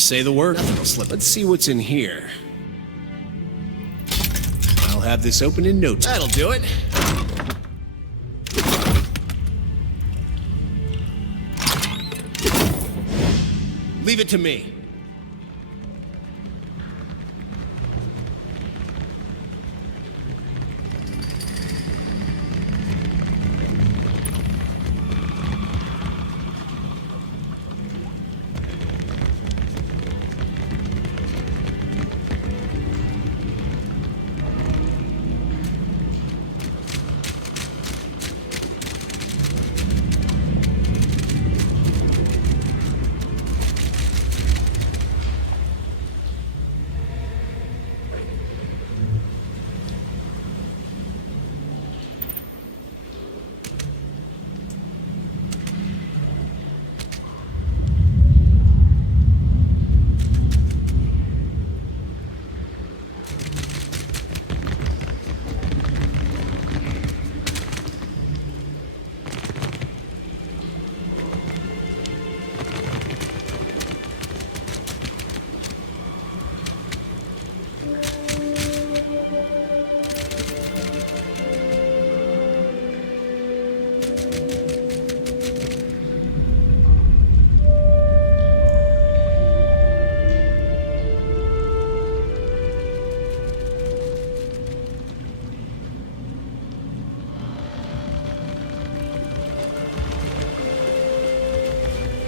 Just say the word, nothing will slip. Let's see what's in here. I'll have this open in no time. That'll do it. Leave it to me.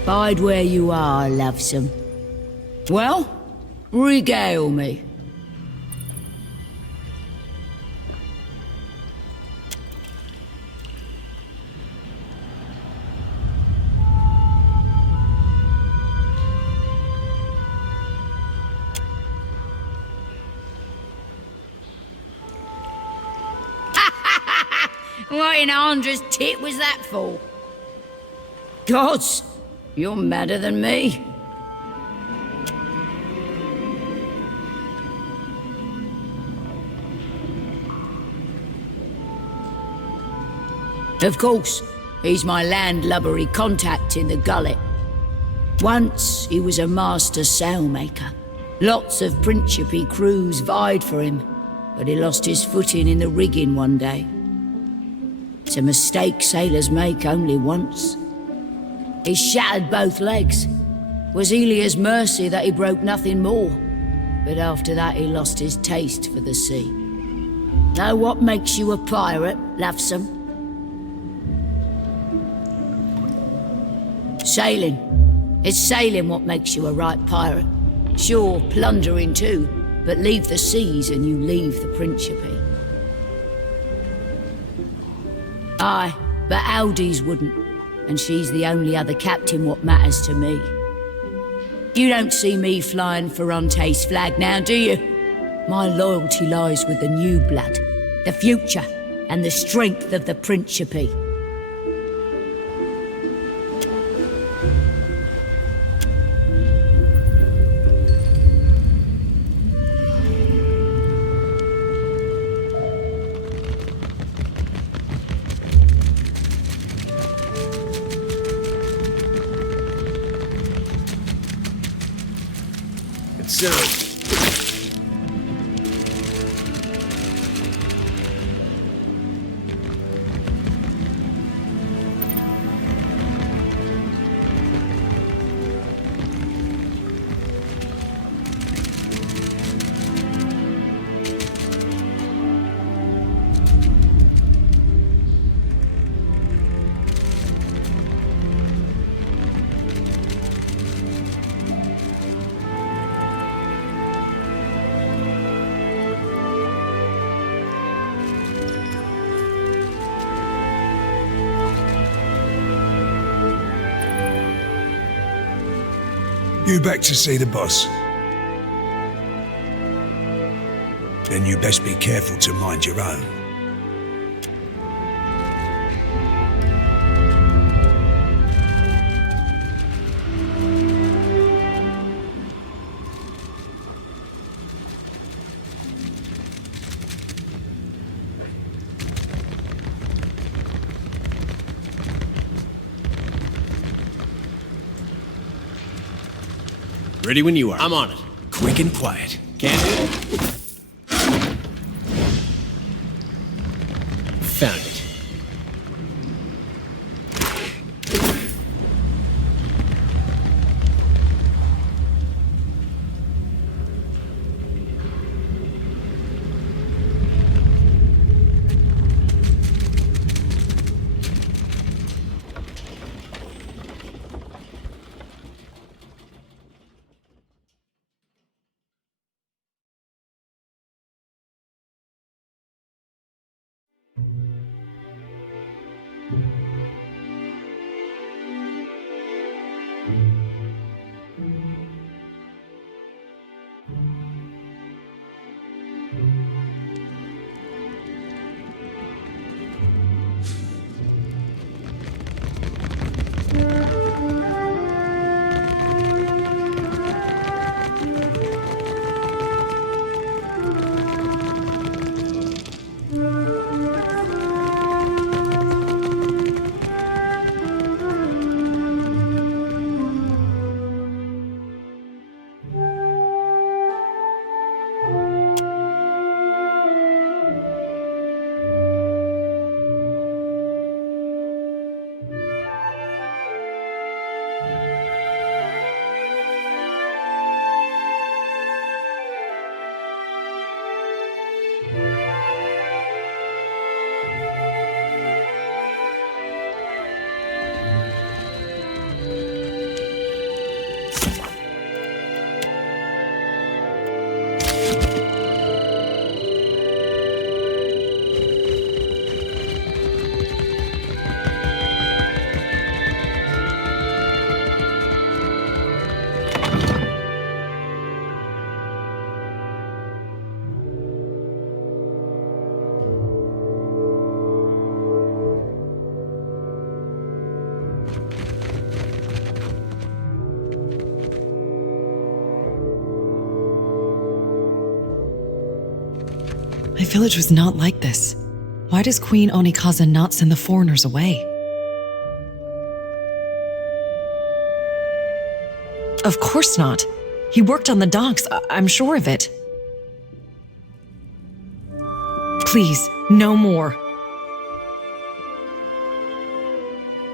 Bide where you are, lovesome. Well, regale me. What in Andra's tit was that for? Gods! You're madder than me. Of course, he's my landlubbery contact in the gullet. Once, he was a master sailmaker. Lots of Principe crews vied for him, but he lost his footing in the rigging one day. It's a mistake sailors make only once. He shattered both legs. Was Elia's mercy that he broke nothing more. But after that he lost his taste for the sea. Know what makes you a pirate, lovesome? Sailing. It's sailing what makes you a right pirate. Sure, plundering too, but leave the seas and you leave the Principe. Aye, but Aldi's wouldn't. And she's the only other captain what matters to me. You don't see me flying Ferrante's flag now, do you? My loyalty lies with the new blood, the future, and the strength of the Principe. You back to see the boss. Then you best be careful to mind your own. Ready when you are. I'm on it. Quick and quiet. Can do. Found it. My village was not like this. Why does Queen Onikaza not send the foreigners away? Of course not. He worked on the docks, I'm sure of it. Please, no more.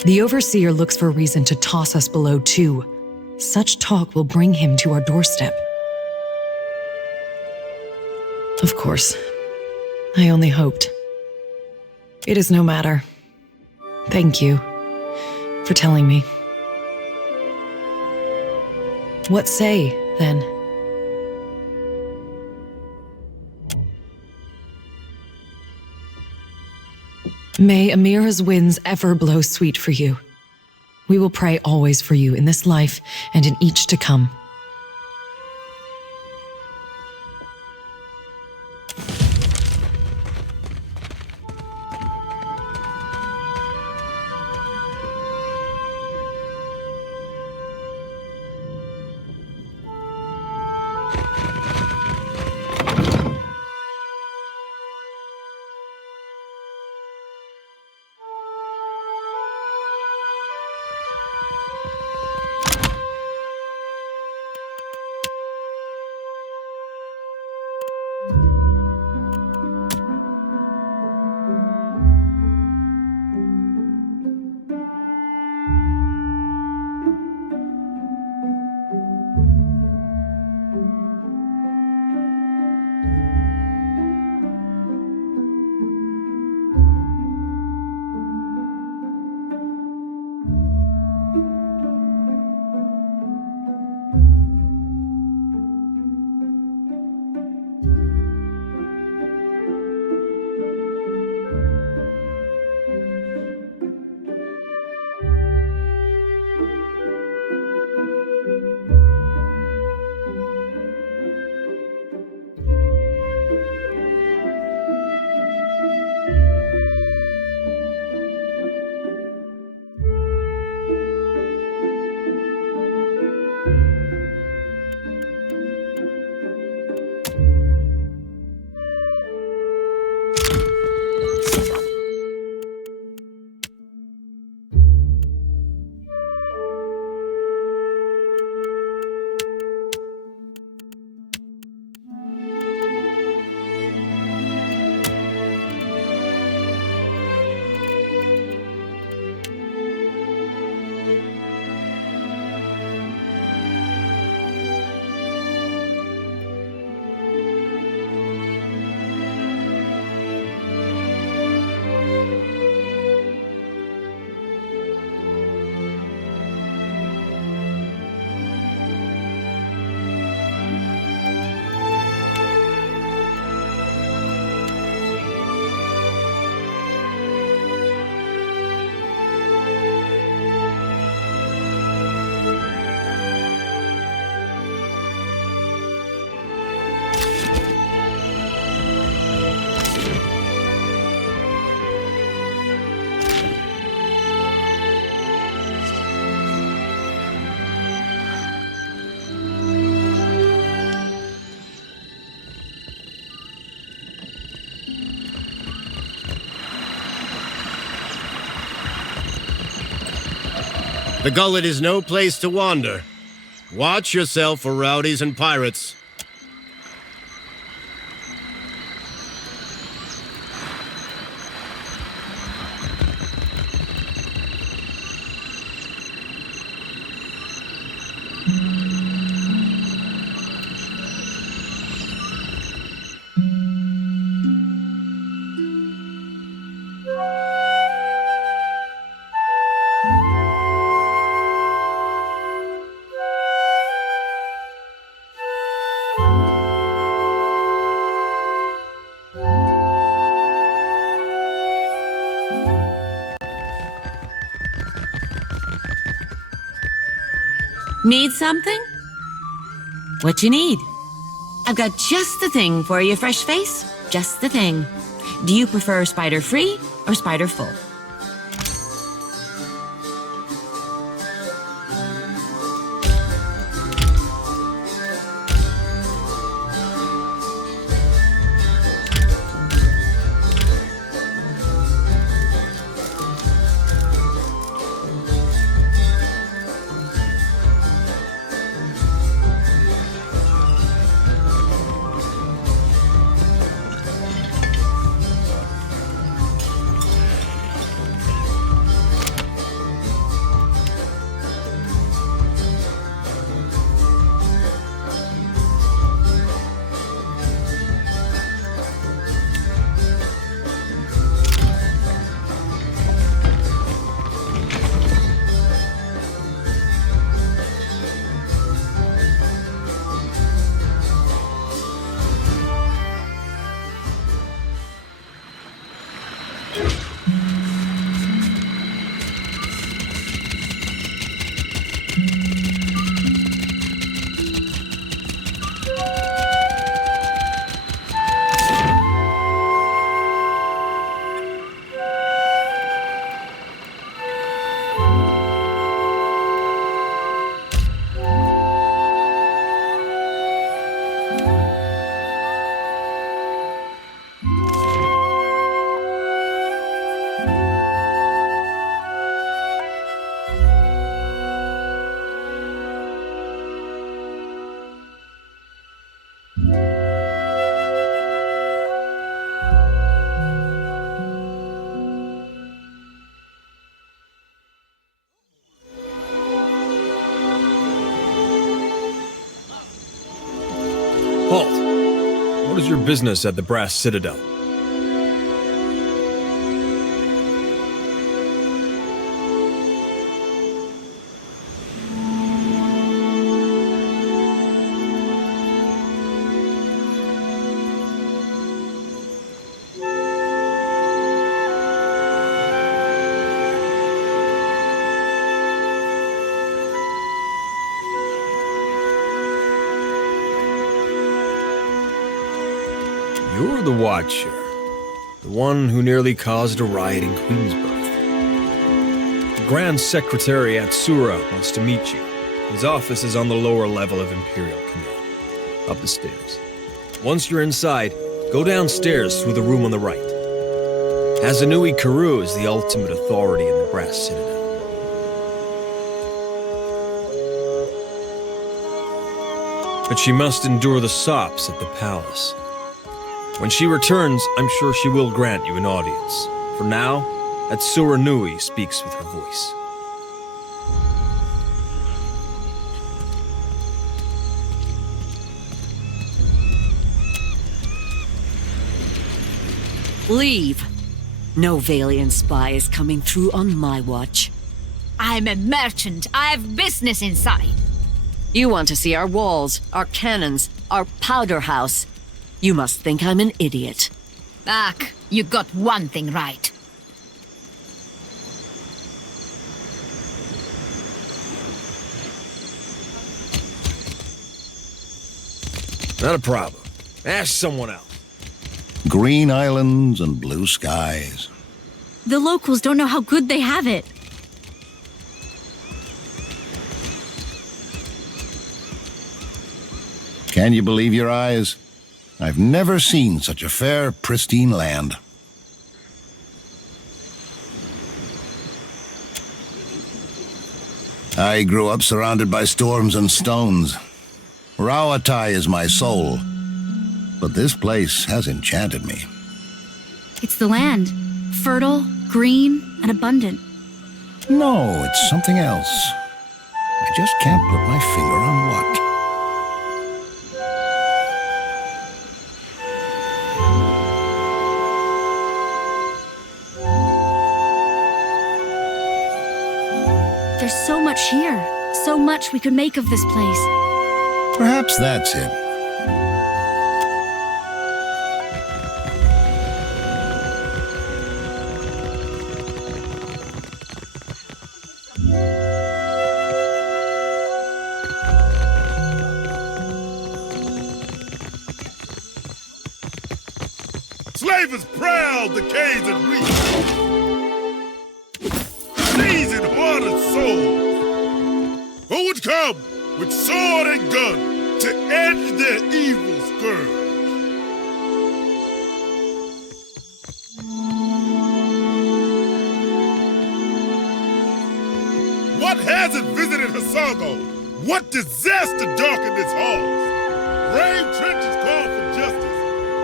The Overseer looks for a reason to toss us below too. Such talk will bring him to our doorstep. Of course. I only hoped. It is no matter. Thank you for telling me. What say, then? May Amira's winds ever blow sweet for you. We will pray always for you in this life and in each to come. The gullet is no place to wander. Watch yourself for rowdies and pirates. Need something? What you need? I've got just the thing for you, fresh face. Just the thing. Do you prefer spider free or spider full? Halt! What is your business at the Brass Citadel? You're the Watcher. The one who nearly caused a riot in Queensburg. The Grand Secretary at Sura wants to meet you. His office is on the lower level of Imperial Command. Up the stairs. Once you're inside, go downstairs through the room on the right. Hazanui Karu is the ultimate authority in the Brass Citadel. But she must endure the sops at the palace. When she returns, I'm sure she will grant you an audience. For now, Atsura Nui speaks with her voice. Leave. No Valiant spy is coming through on my watch. I'm a merchant. I have business inside. You want to see our walls, our cannons, our powder house. You must think I'm an idiot. Back, you got one thing right. Not a problem. Ask someone else. Green islands and blue skies. The locals don't know how good they have it. Can you believe your eyes? I've never seen such a fair, pristine land. I grew up surrounded by storms and stones. Rauatai is my soul, but this place has enchanted me. It's the land. Fertile, green, and abundant. No, it's something else. I just can't put my finger on what. There's so much here. So much we could make of this place. Perhaps that's it. Slavers proud the caves and reefs. Seasoned heart and soul. Who would come with sword and gun to end their evil scourge? What hasn't visited Hasago? What disaster darkened its halls? Brave trenches call for justice.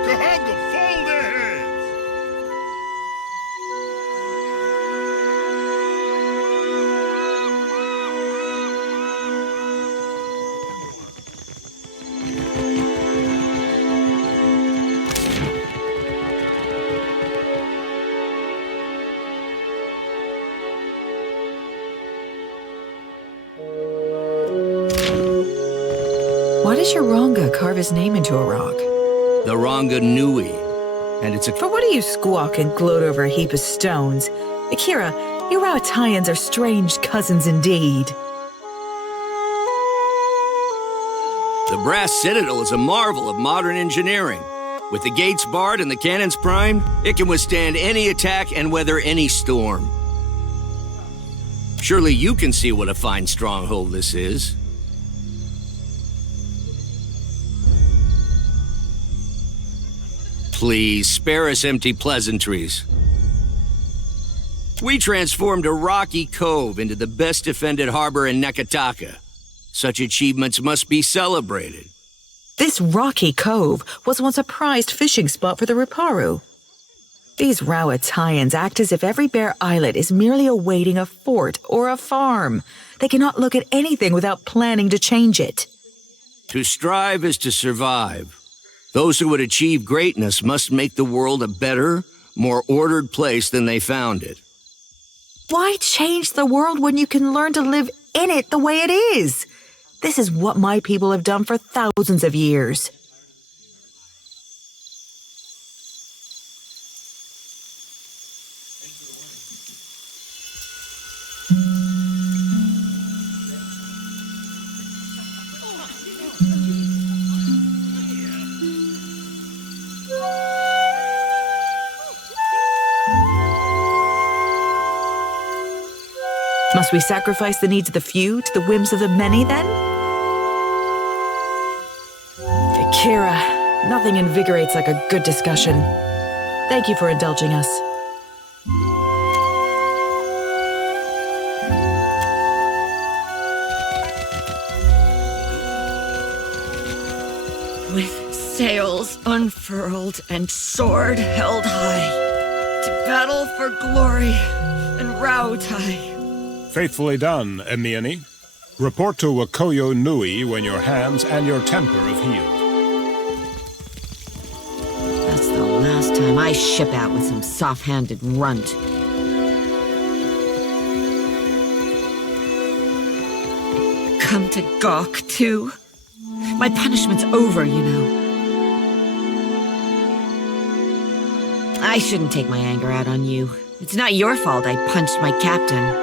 Kahanga fold their hands. Why does your Ronga carve his name into a rock? The Ronga Nui. And it's a... For what do you squawk and gloat over a heap of stones? Akira, you Rauataians are strange cousins indeed. The Brass Citadel is a marvel of modern engineering. With the gates barred and the cannons primed, it can withstand any attack and weather any storm. Surely you can see what a fine stronghold this is. Please, spare us empty pleasantries. We transformed a rocky cove into the best defended harbor in Nekataka. Such achievements must be celebrated. This rocky cove was once a prized fishing spot for the Riparu. These Rauataians act as if every bare islet is merely awaiting a fort or a farm. They cannot look at anything without planning to change it. To strive is to survive. Those who would achieve greatness must make the world a better, more ordered place than they found it. Why change the world when you can learn to live in it the way it is? This is what my people have done for thousands of years. Must we sacrifice the needs of the few to the whims of the many, then? Akira, nothing invigorates like a good discussion. Thank you for indulging us. With sails unfurled and sword held high, to battle for glory and Rauatai. Faithfully done, Emiani. Report to Wakoyo Nui when your hands and your temper have healed. That's the last time I ship out with some soft-handed runt. Come to gawk, too? My punishment's over, you know. I shouldn't take my anger out on you. It's not your fault I punched my captain.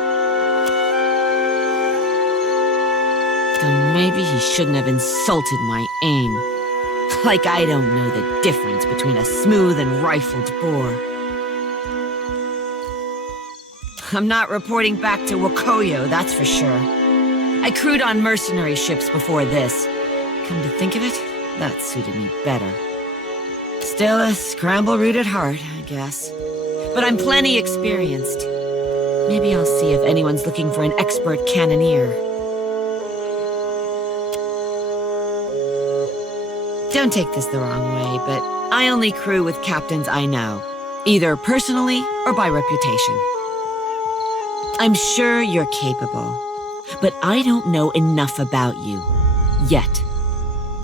Then maybe he shouldn't have insulted my aim. Like I don't know the difference between a smooth and rifled bore. I'm not reporting back to Wakoyo, that's for sure. I crewed on mercenary ships before this. Come to think of it, that suited me better. Still a scramble-root at heart, I guess. But I'm plenty experienced. Maybe I'll see if anyone's looking for an expert cannoneer. Don't take this the wrong way, but I only crew with captains I know, either personally or by reputation. I'm sure you're capable, but I don't know enough about you. Yet.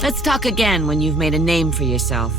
Let's talk again when you've made a name for yourself.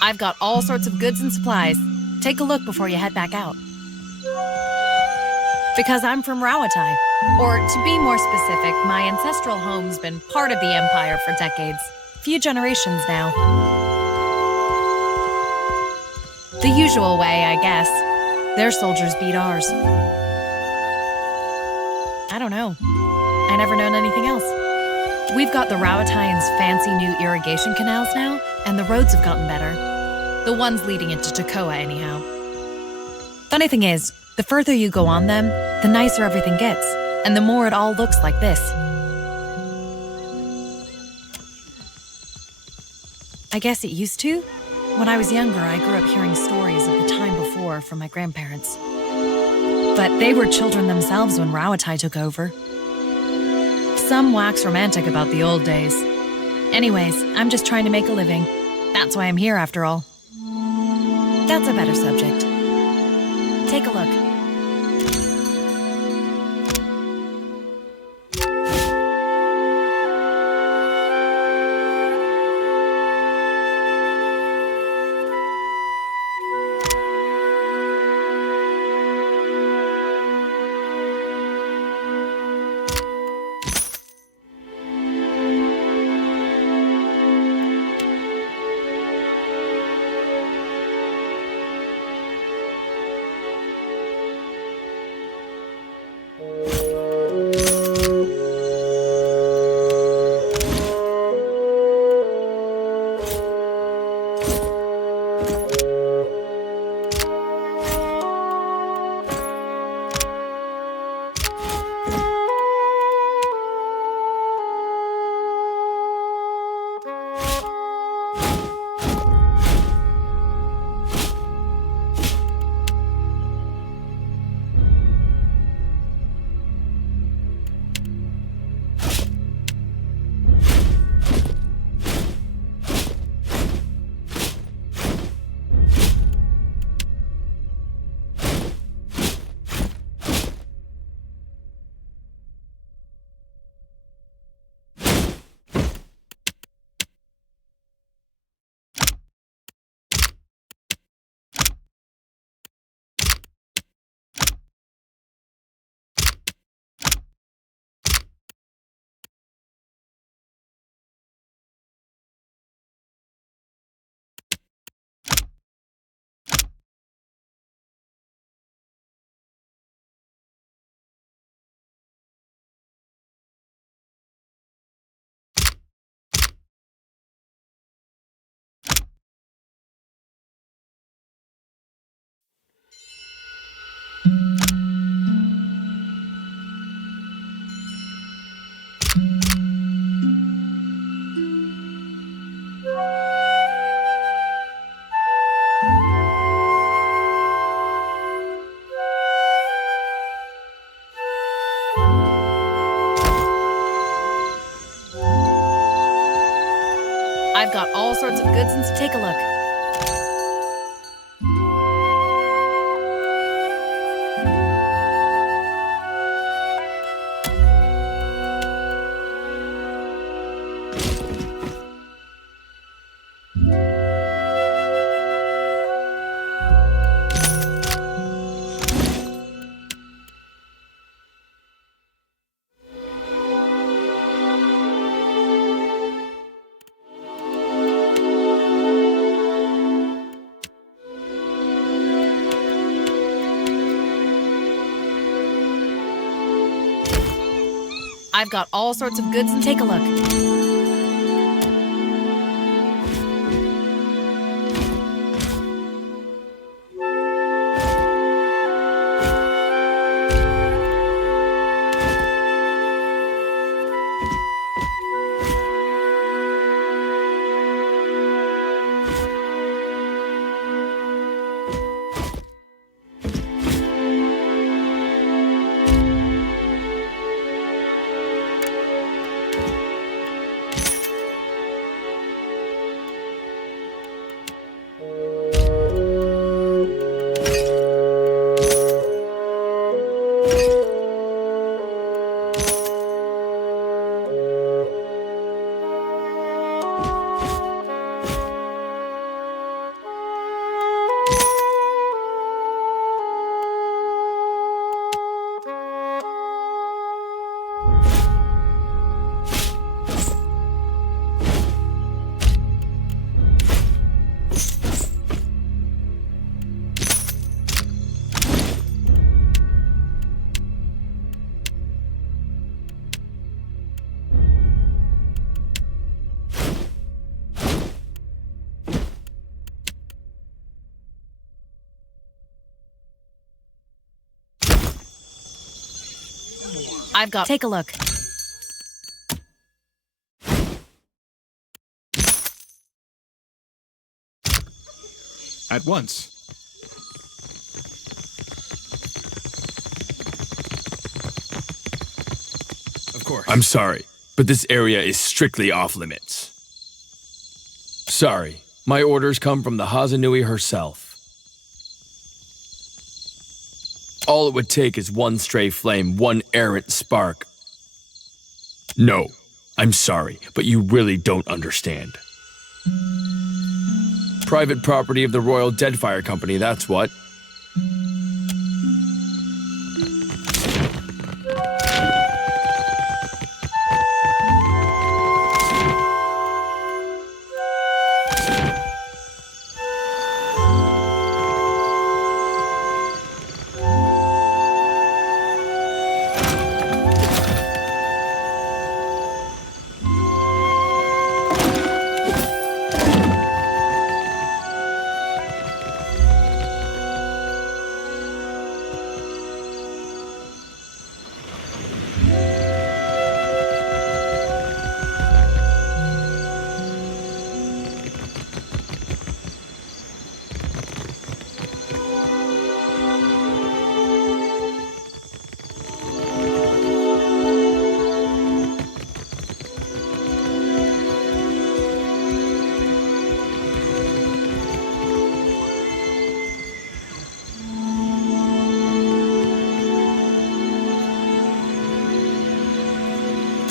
I've got all sorts of goods and supplies. Take a look before you head back out. Because I'm from Rawatai. Or, to be more specific, my ancestral home's been part of the Empire for decades. Few generations now. The usual way, I guess. Their soldiers beat ours. I don't know. I never known anything else. We've got the Rawataians' fancy new irrigation canals now, and the roads have gotten better. The ones leading into Tekoa, anyhow. Funny thing is, the further you go on them, the nicer everything gets, and the more it all looks like this. I guess it used to. When I was younger, I grew up hearing stories of the time before from my grandparents. But they were children themselves when Rawatai took over. Some wax romantic about the old days. Anyways, I'm just trying to make a living. That's why I'm here, after all. That's a better subject. Take a look. I've got all sorts of goods and take a look. I've got all sorts of goods and take a look. I've got... Take a look. At once. Of course. I'm sorry, but this area is strictly off limits. Sorry, my orders come from the Hazanui herself. All it would take is one stray flame, one errant spark. No, I'm sorry, but you really don't understand. Private property of the Royal Deadfire Company, that's what.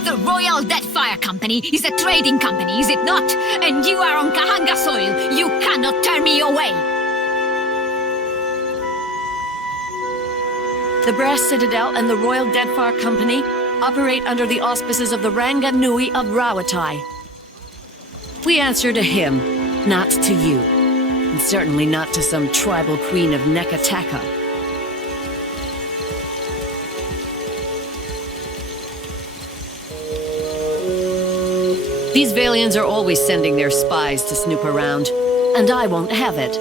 The Royal Deadfire Company is a trading company, is it not? And you are on Kahanga soil. You cannot turn me away. The Brass Citadel and the Royal Deadfire Company operate under the auspices of the Ranga Nui of Rawatai. We answer to him, not to you. And certainly not to some tribal queen of Nekataka. These Valians are always sending their spies to snoop around, and I won't have it.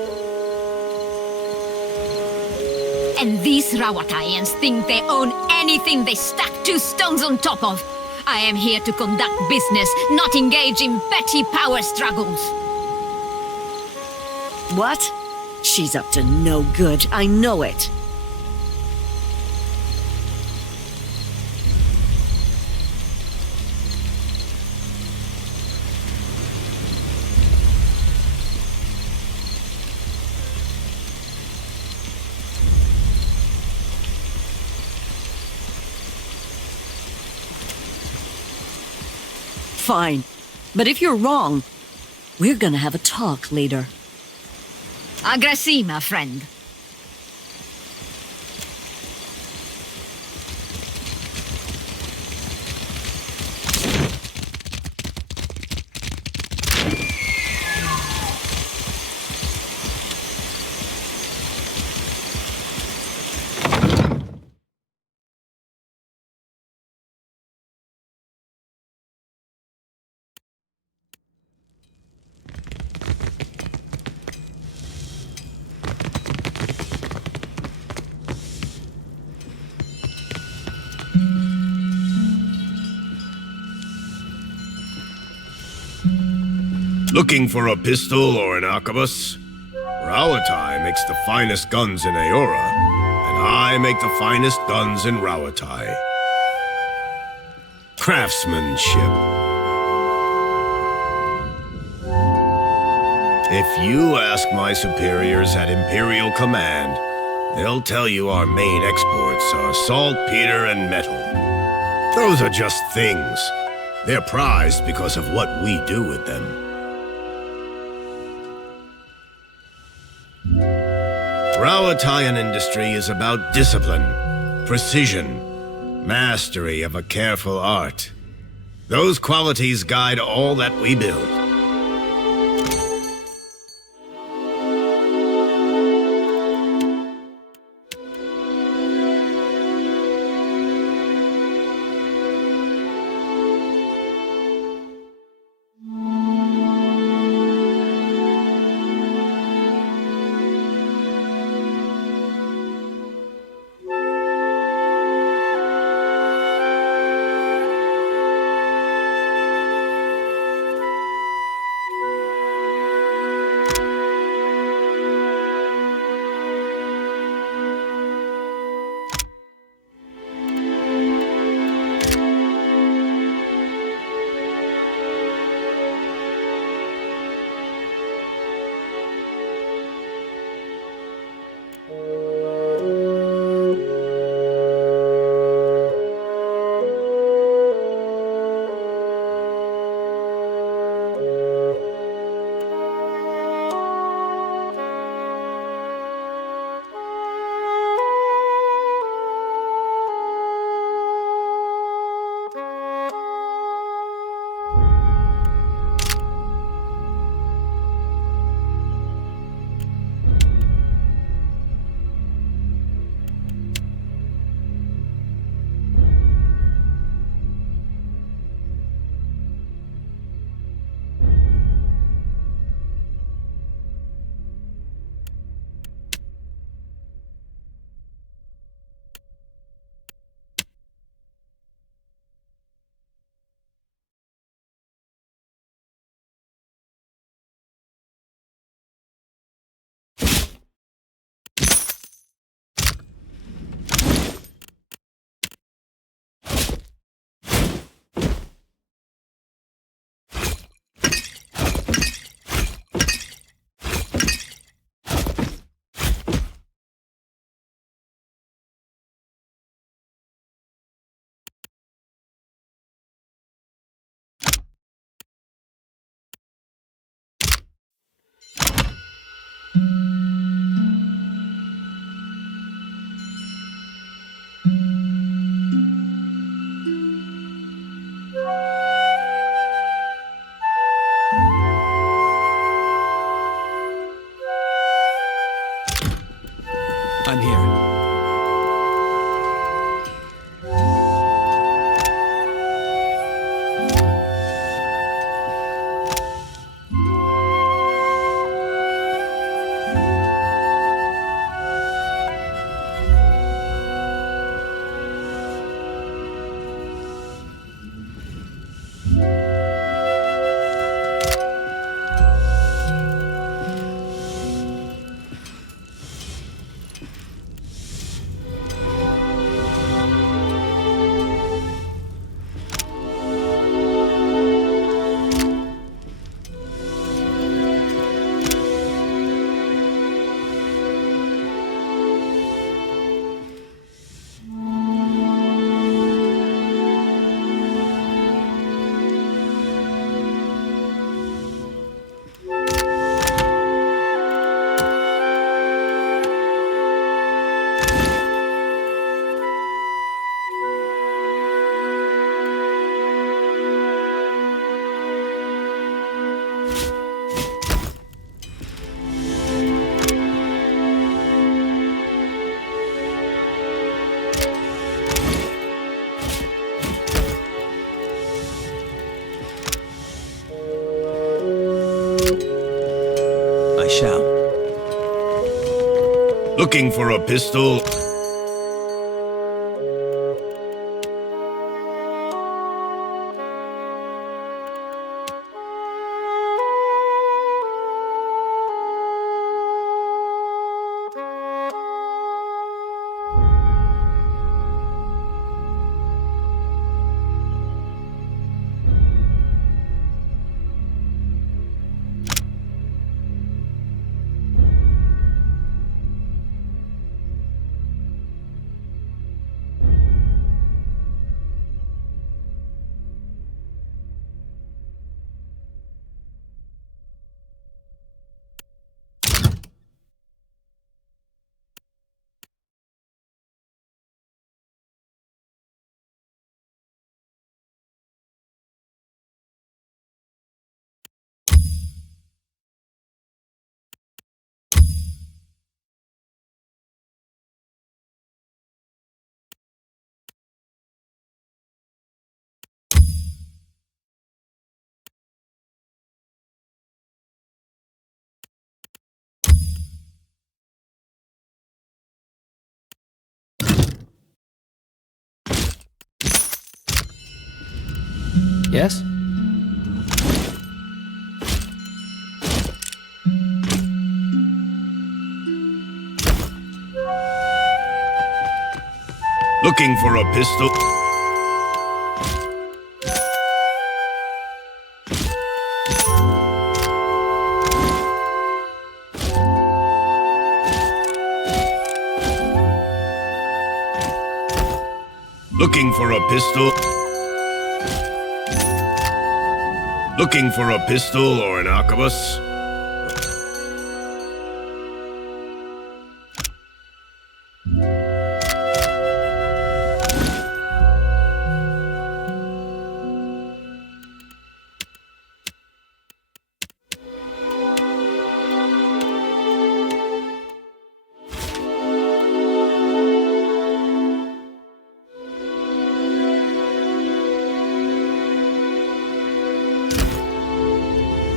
And these Rawataians think they own anything they stack 2 stones on top of. I am here to conduct business, not engage in petty power struggles. What? She's up to no good, I know it. Fine. But if you're wrong, we're gonna have a talk later. Agrassi, my friend. Looking for a pistol or an arquebus? Rawatai makes the finest guns in Aora, and I make the finest guns in Rawatai. Craftsmanship. If you ask my superiors at Imperial Command, they'll tell you our main exports are saltpeter and metal. Those are just things. They're prized because of what we do with them. Rawatayan industry is about discipline, precision, mastery of a careful art. Those qualities guide all that we build. I'm here. I shall. Looking for a pistol? Yes? Looking for a pistol? Looking for a pistol? Looking for a pistol or an arquebus?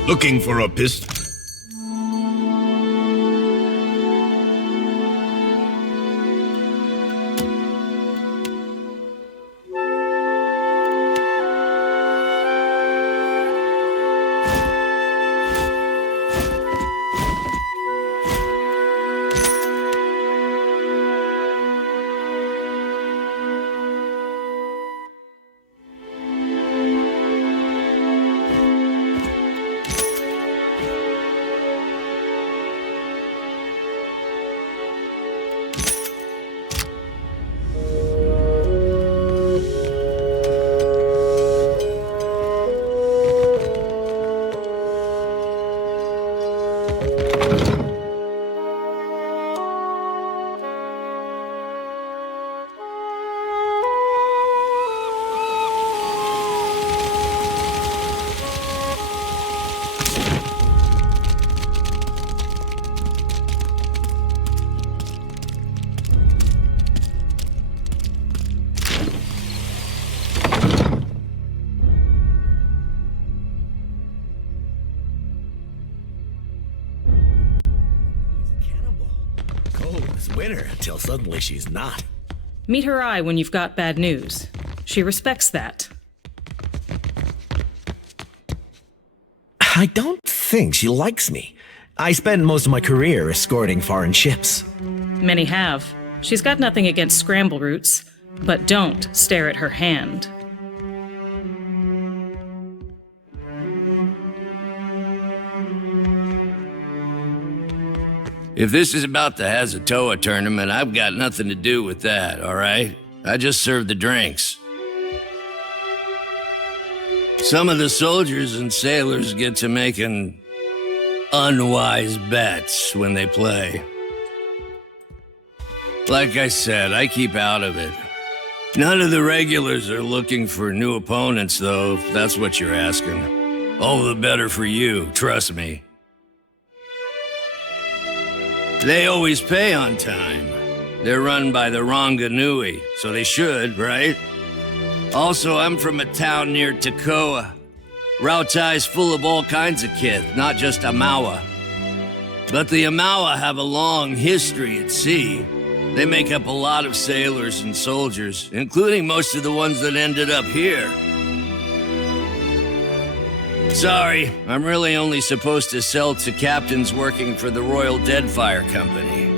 Looking for a pistol? Winner until suddenly she's not. Meet her eye when you've got bad news. She respects that. I don't think she likes me. I spent most of my career escorting foreign ships. Many have. She's got nothing against scramble routes, but don't stare at her hand. If this is about the Hazatoa tournament, I've got nothing to do with that, all right? I just serve the drinks. Some of the soldiers and sailors get to making unwise bets when they play. Like I said, I keep out of it. None of the regulars are looking for new opponents, though, if that's what you're asking. All the better for you, trust me. They always pay on time. They're run by the Ranganui, so they should, right? Also, I'm from a town near Tekoa. Rautai's full of all kinds of kith, not just Amawa. But the Amawa have a long history at sea. They make up a lot of sailors and soldiers, including most of the ones that ended up here. Sorry, I'm really only supposed to sell to captains working for the Royal Deadfire Company.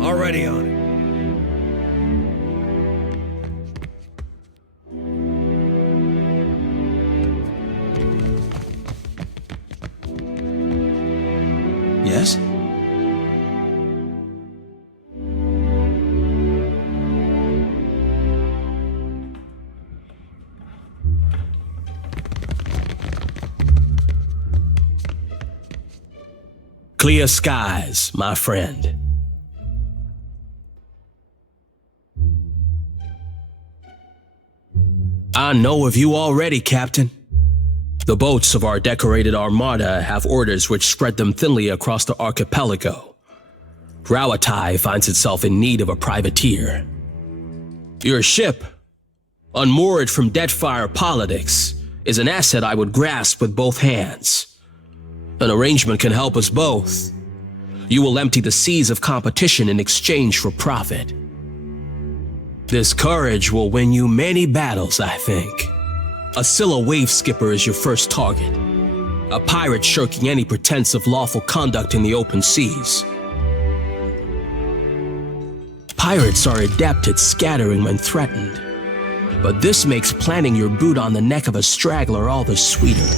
Already on it. Yes? Clear skies, my friend. I know of you already, Captain. The boats of our decorated armada have orders which spread them thinly across the archipelago. Rauatai finds itself in need of a privateer. Your ship, unmoored from Deadfire politics, is an asset I would grasp with both hands. An arrangement can help us both. You will empty the seas of competition in exchange for profit. This courage will win you many battles, I think. A Scylla wave skipper is your first target. A pirate shirking any pretense of lawful conduct in the open seas. Pirates are adept at scattering when threatened, but this makes planting your boot on the neck of a straggler all the sweeter.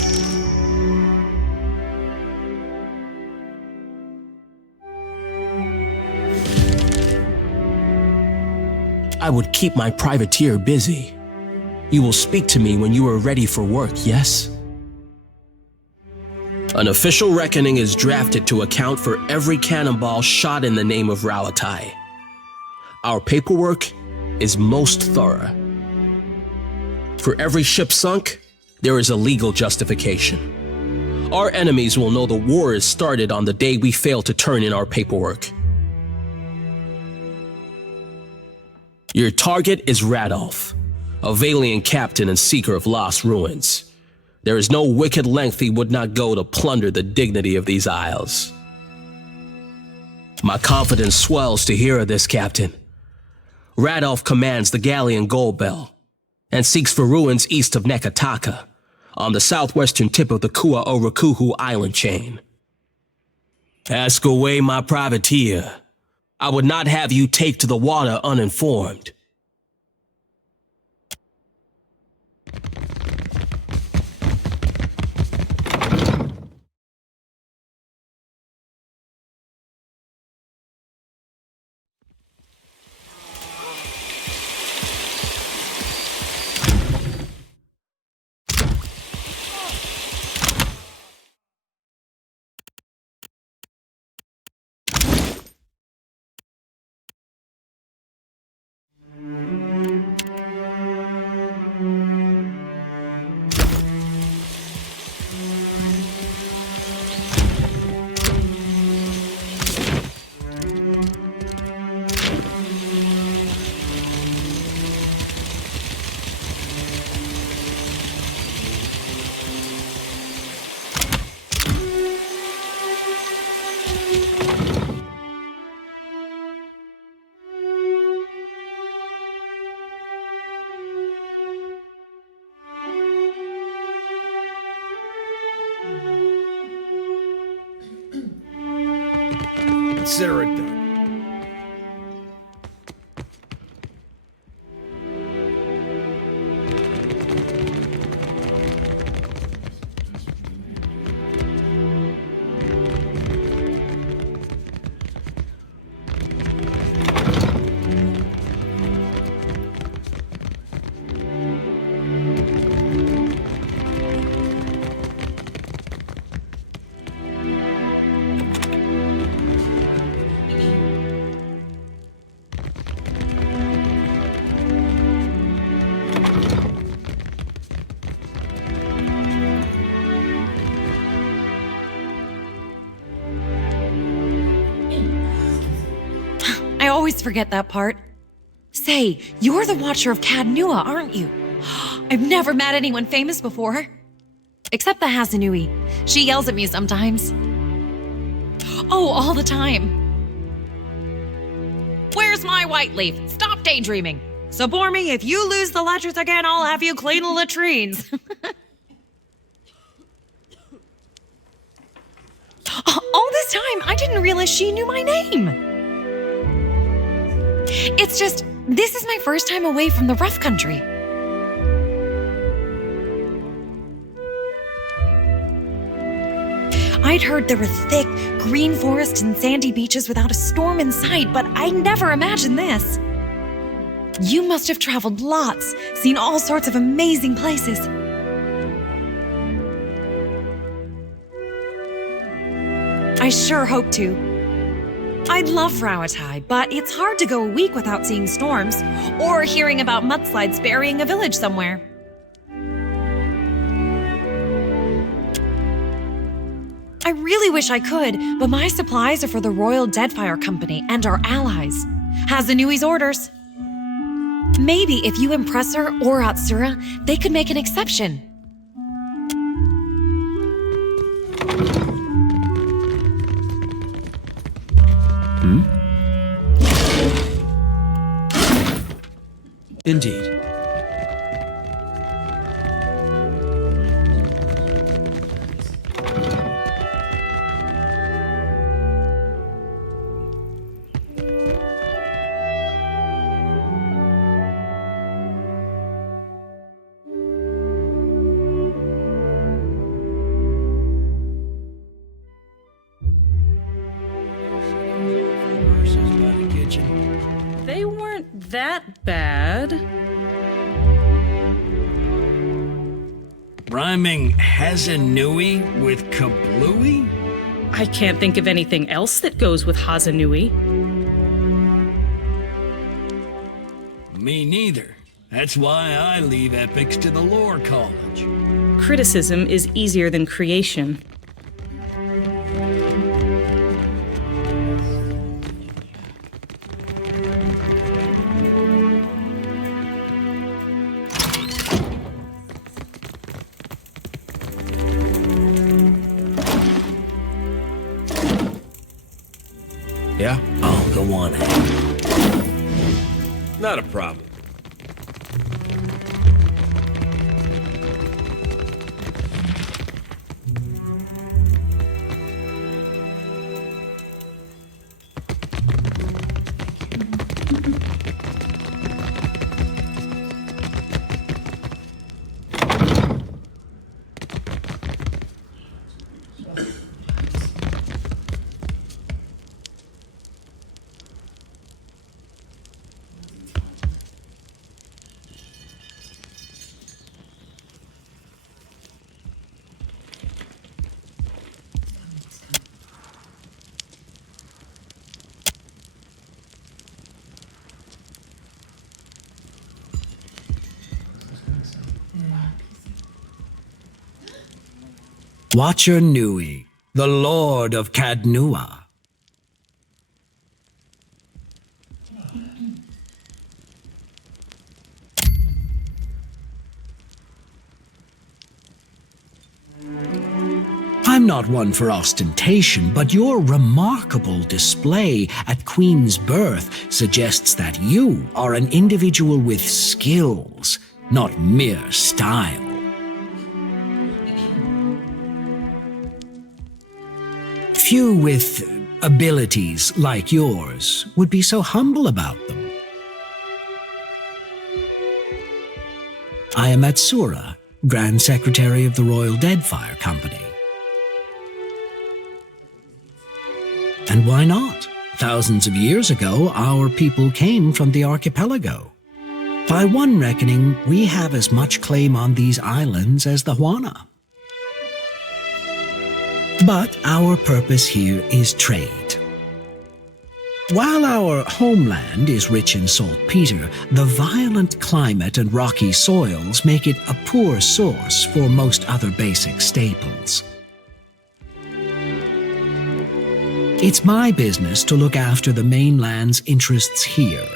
I would keep my privateer busy. You will speak to me when you are ready for work, yes? An official reckoning is drafted to account for every cannonball shot in the name of Rauatai. Our paperwork is most thorough. For every ship sunk, there is a legal justification. Our enemies will know the war is started on the day we fail to turn in our paperwork. Your target is Radolf, a Valiant captain and seeker of lost ruins. There is no wicked length he would not go to plunder the dignity of these isles. My confidence swells to hear of this, Captain. Radolf commands the galleon Goldbell and seeks for ruins east of Nekataka, on the southwestern tip of the Kua-Orakuhu island chain. Ask away, my privateer. I would not have you take to the water uninformed. Consider it done. I always forget that part. Say, you're the Watcher of Cadnua, aren't you? I've never met anyone famous before. Except the Hasanui. She yells at me sometimes. Oh, all the time. Where's my white leaf? Stop daydreaming. So bore me, if you lose the letters again, I'll have you clean the latrines. All this time, I didn't realize she knew my name. It's just, this is my first time away from the rough country. I'd heard there were thick, green forests and sandy beaches without a storm in sight, but I never imagined this. You must have traveled lots, seen all sorts of amazing places. I sure hope to. I'd love Rauatai, but it's hard to go a week without seeing storms or hearing about mudslides burying a village somewhere. I really wish I could, but my supplies are for the Royal Deadfire Company and our allies. Hazanui's orders. Maybe if you impress her or Atsura, they could make an exception. Indeed. They weren't that bad. Rhyming Hazanui with kablooey? I can't think of anything else that goes with Hazanui. Me neither. That's why I leave epics to the lore college. Criticism is easier than creation. Yeah? I'll go on ahead. Not a problem. Watcher Nui, the Lord of Cadnua. I'm not one for ostentation, but your remarkable display at Queen's birth suggests that you are an individual with skills, not mere style. Few with abilities like yours would be so humble about them. I am Atsura, Grand Secretary of the Royal Deadfire Company. And why not? Thousands of years ago, our people came from the archipelago. By one reckoning, we have as much claim on these islands as the Huana. But our purpose here is trade. While our homeland is rich in saltpeter, the violent climate and rocky soils make it a poor source for most other basic staples. It's my business to look after the mainland's interests here.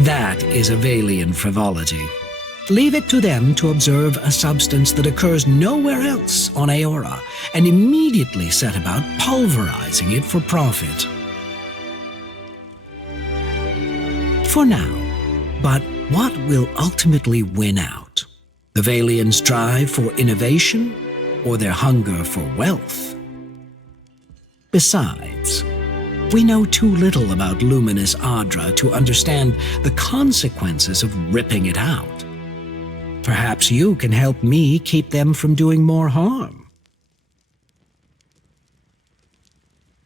That is a Valian frivolity. Leave it to them to observe a substance that occurs nowhere else on Aora and immediately set about pulverizing it for profit. For now. But what will ultimately win out? The Valians' drive for innovation or their hunger for wealth? Besides, we know too little about luminous Adra to understand the consequences of ripping it out. Perhaps you can help me keep them from doing more harm.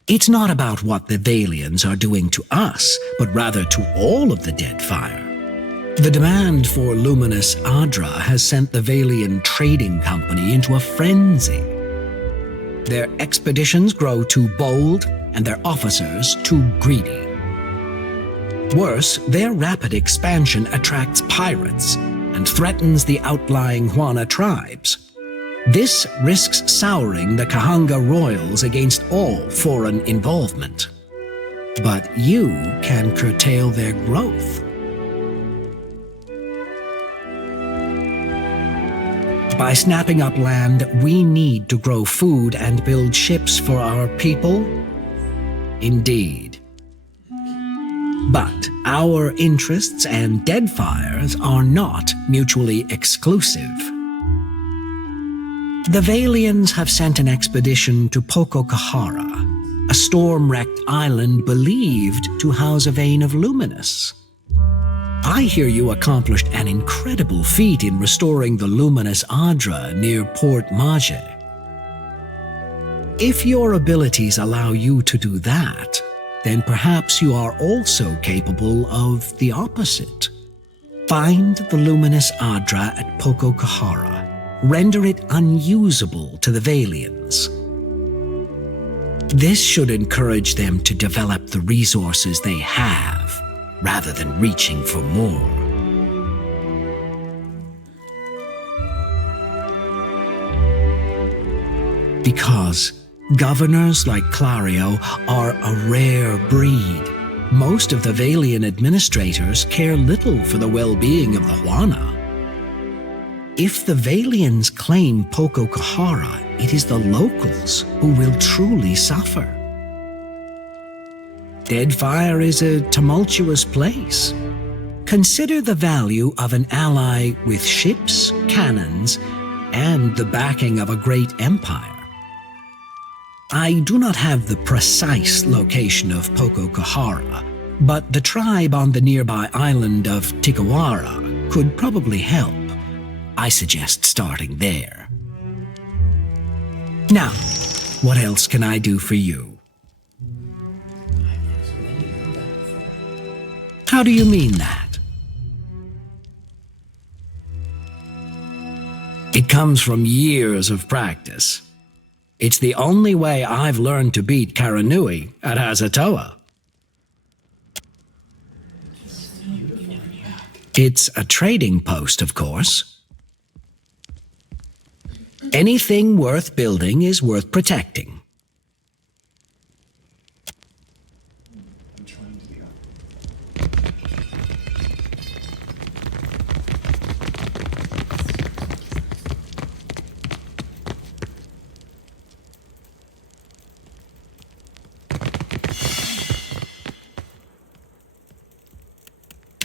It's not about what the Valians are doing to us, but rather to all of the Deadfire. The demand for luminous Adra has sent the Valian Trading Company into a frenzy. Their expeditions grow too bold, and their officers too greedy. Worse, their rapid expansion attracts pirates and threatens the outlying Juana tribes. This risks souring the Kahanga royals against all foreign involvement. But you can curtail their growth. By snapping up land we need to grow food and build ships for our people? Indeed. But our interests and Deadfire's are not mutually exclusive. The Valians have sent an expedition to Pococahara, a storm-wrecked island believed to house a vein of luminous. I hear you accomplished an incredible feat in restoring the luminous Adra near Port Mage. If your abilities allow you to do that, then perhaps you are also capable of the opposite. Find the luminous Adra at Pococahara. Render it unusable to the Valians. This should encourage them to develop the resources they have, rather than reaching for more. Because governors like Clario are a rare breed. Most of the Valian administrators care little for the well-being of the Juana. If the Valians claim Pococahara, it is the locals who will truly suffer. Deadfire is a tumultuous place. Consider the value of an ally with ships, cannons, and the backing of a great empire. I do not have the precise location of Pococahara, but the tribe on the nearby island of Tikawara could probably help. I suggest starting there. Now, what else can I do for you? How do you mean that? It comes from years of practice. It's the only way I've learned to beat Karanui at Hazatoa. It's a trading post, of course. Anything worth building is worth protecting.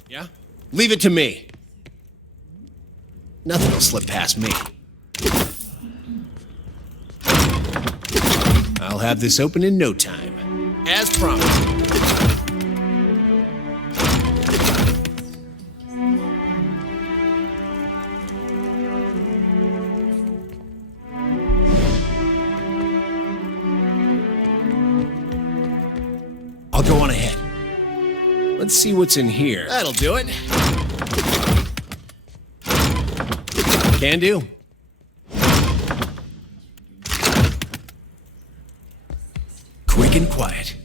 Yeah? Leave it to me. Nothing will slip past me. I'll have this open in no time. As promised. I'll go on ahead. Let's see what's in here. That'll do it. Can do. Quick and quiet.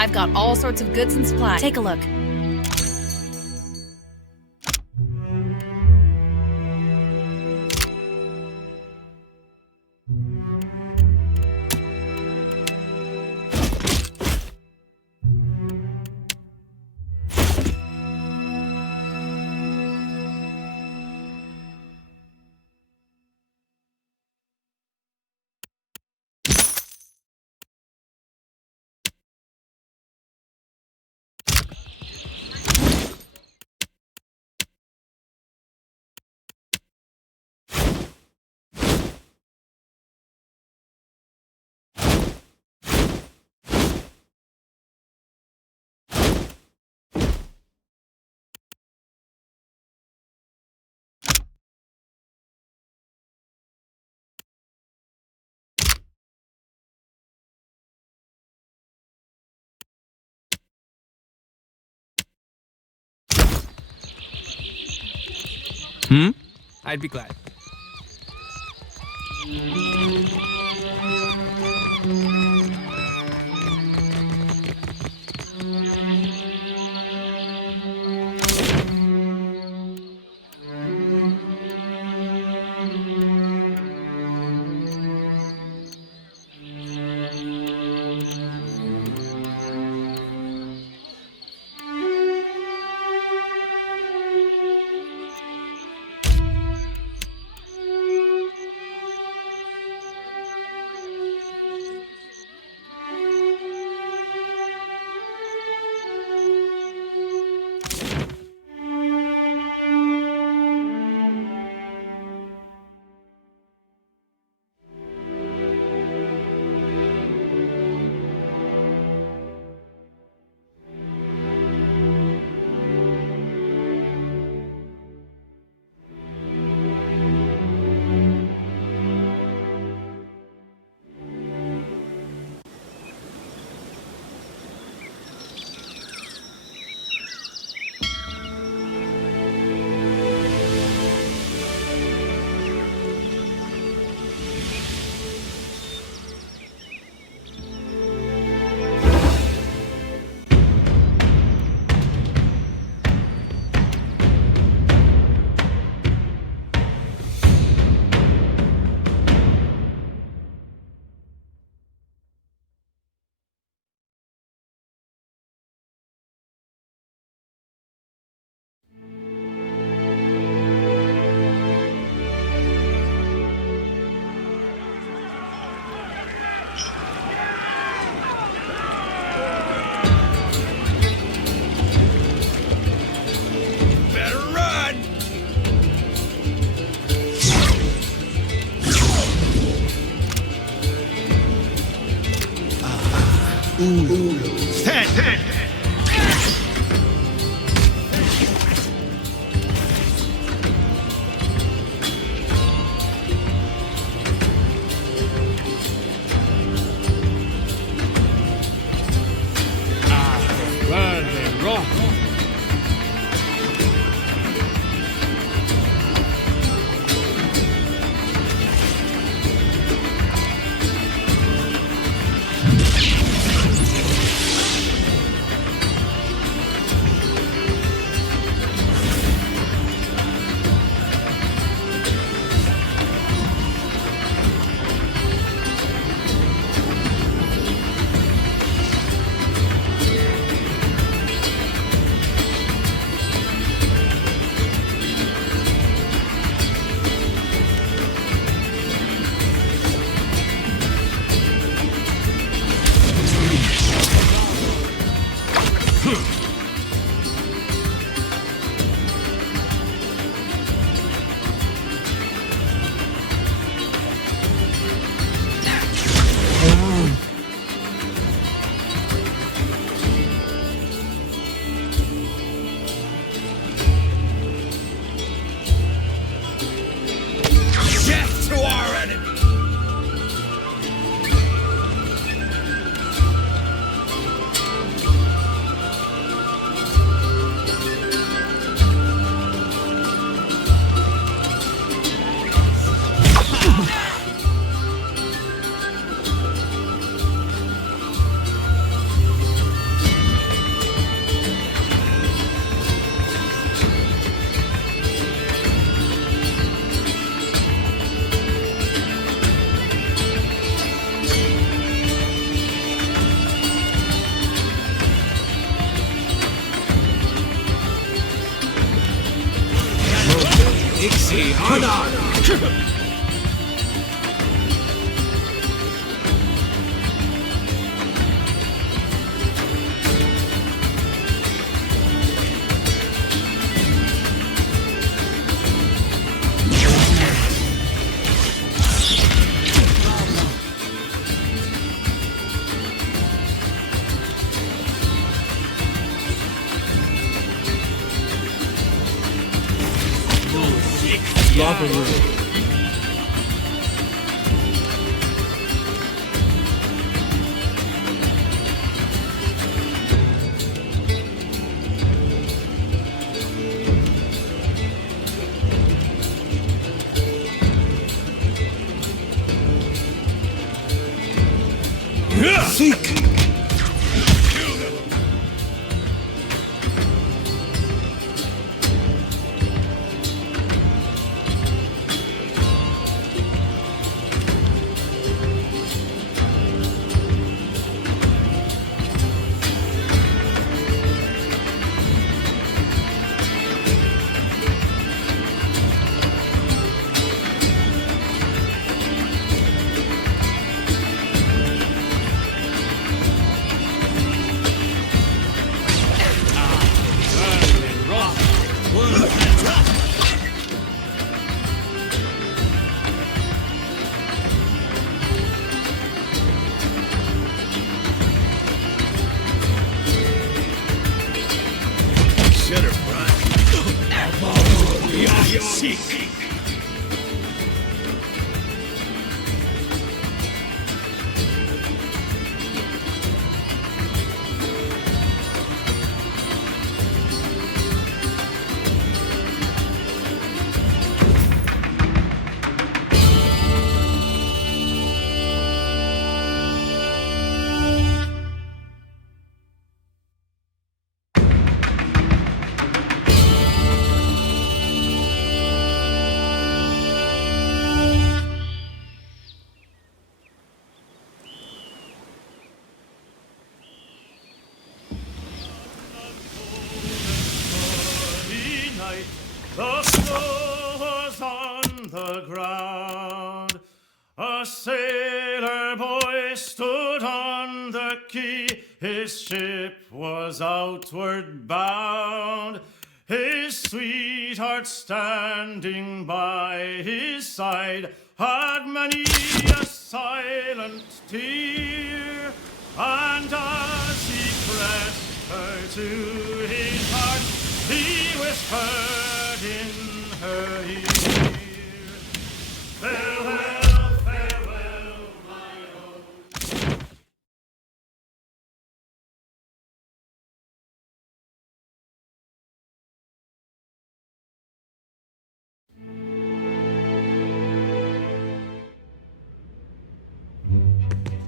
I've got all sorts of goods and supplies. Take a look. I'd be glad. Stand. Easy on honor. Seek! The snow was on the ground. A sailor boy stood on the quay. His ship was outward bound. His sweetheart standing by his side had many a silent tear. And as he pressed her to his heart, he whispered in her ear, "Farewell, farewell, my own."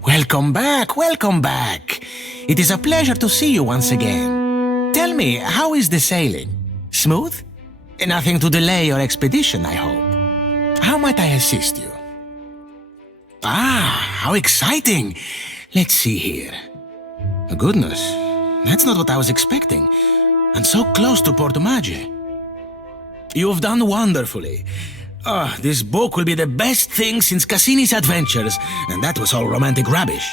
Welcome back, welcome back. It is a pleasure to see you once again. Tell me, how is the sailing? Smooth? Nothing to delay your expedition, I hope. How might I assist you? Ah, how exciting! Let's see here. Goodness, that's not what I was expecting. And so close to Porto Maggi. You've done wonderfully. Ah, this book will be the best thing since Cassini's Adventures, and that was all romantic rubbish.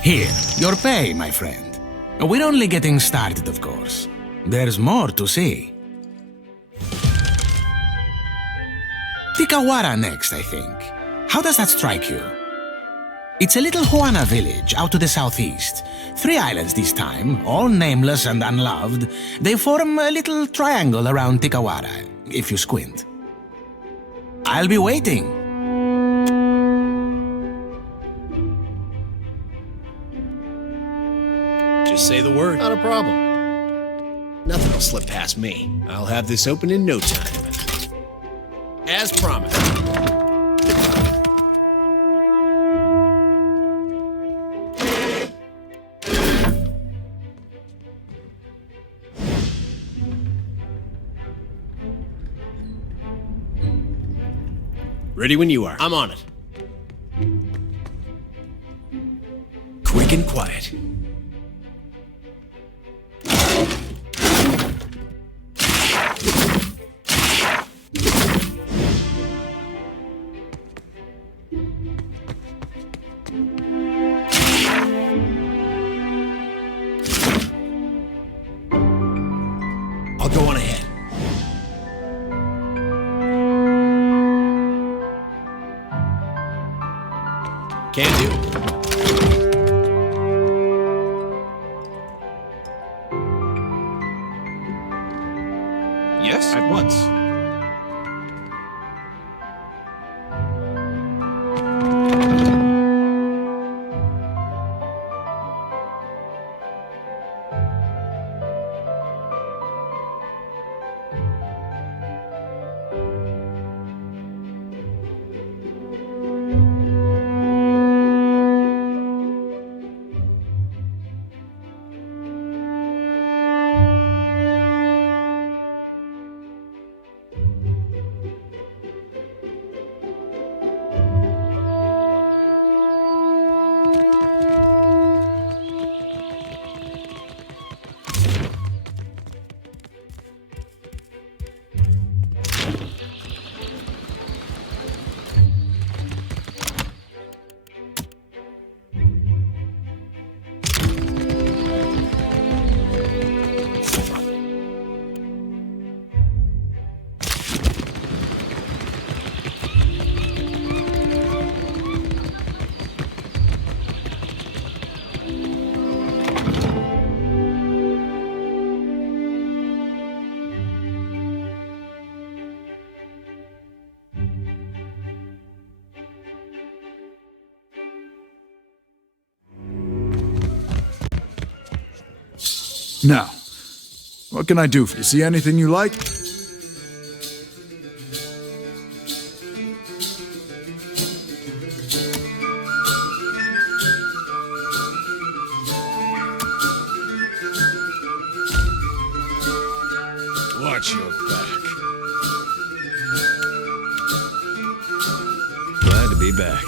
Here, your pay, my friend. We're only getting started, of course. There's more to see. Tikawara next, I think. How does that strike you? It's a little Huana village out to the southeast. 3 islands this time, all nameless and unloved. They form a little triangle around Tikawara, if you squint. I'll be waiting. Just say the word. Not a problem. Nothing will slip past me. I'll have this open in no time. As promised. Ready when you are. I'm on it. Quick and quiet. I'll go on ahead. Can do. Yes? At once. Now, what can I do for you? See anything you like? Watch your back. Glad to be back.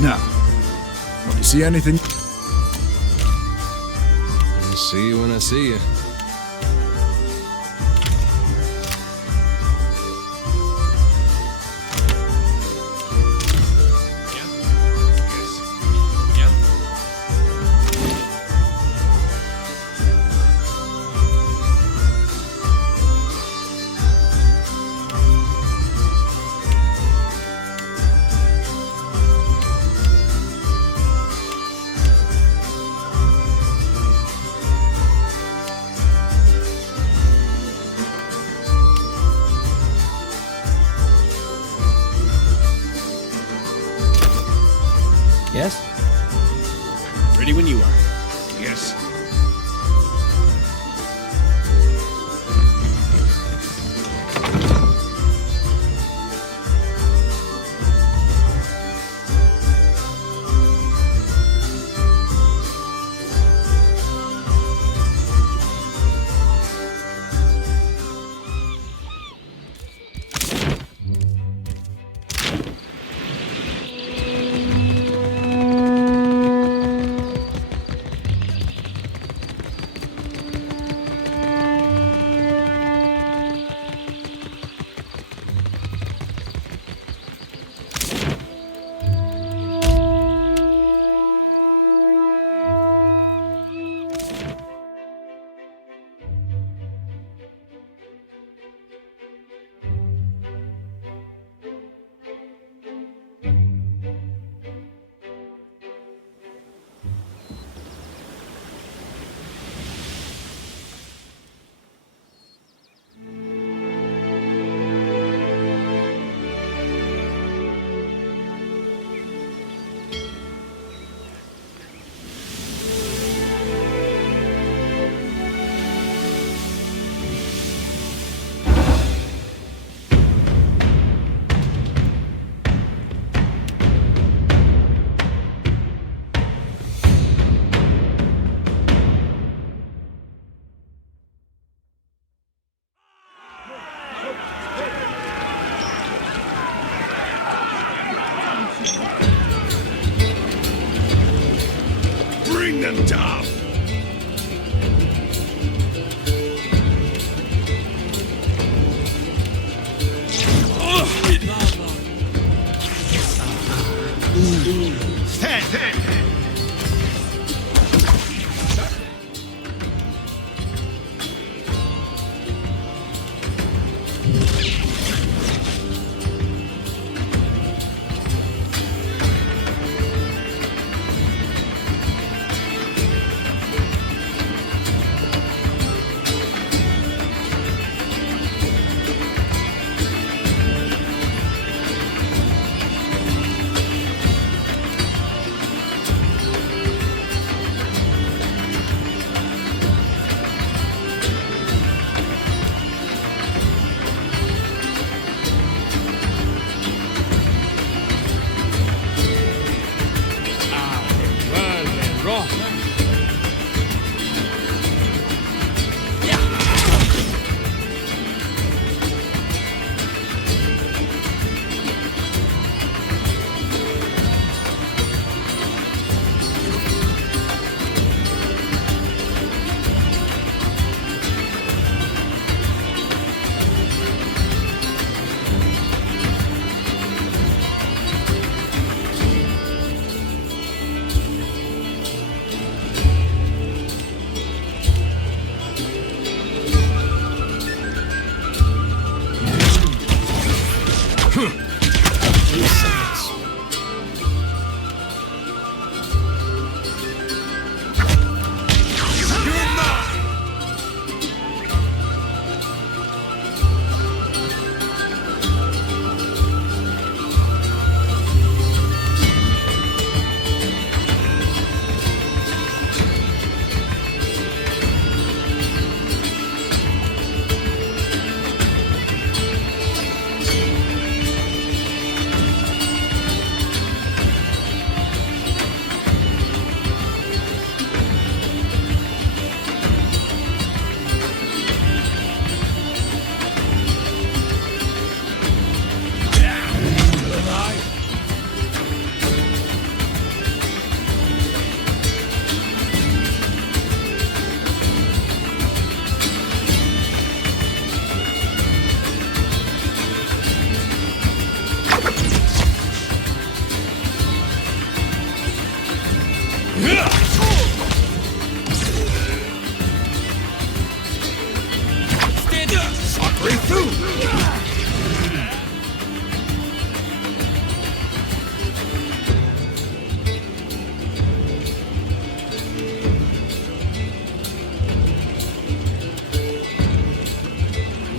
Now, when you see anything... I'll see you when I see you. Yes? Ready when you are. Yes. Bring them down! Stand!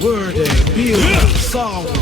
Word and build sorrow.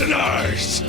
prisoners!